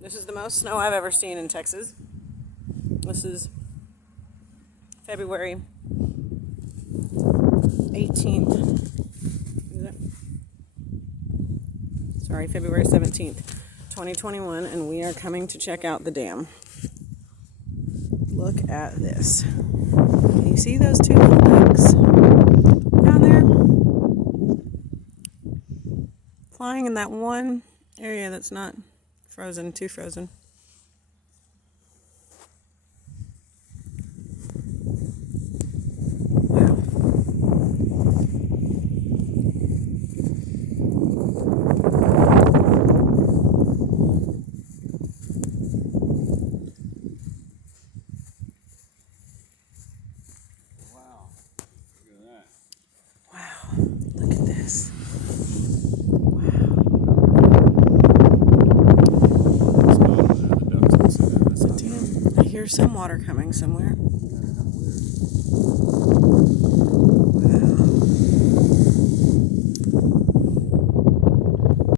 This is the most snow I've ever seen in Texas. This is February 18th. Is it? Sorry, February 17th, 2021, and we are coming to check out the dam. Look at this. Can you see those two little ducks down there? Flying in that one area that's not frozen, too frozen. Wow. Wow, look at this. I hear some water coming somewhere.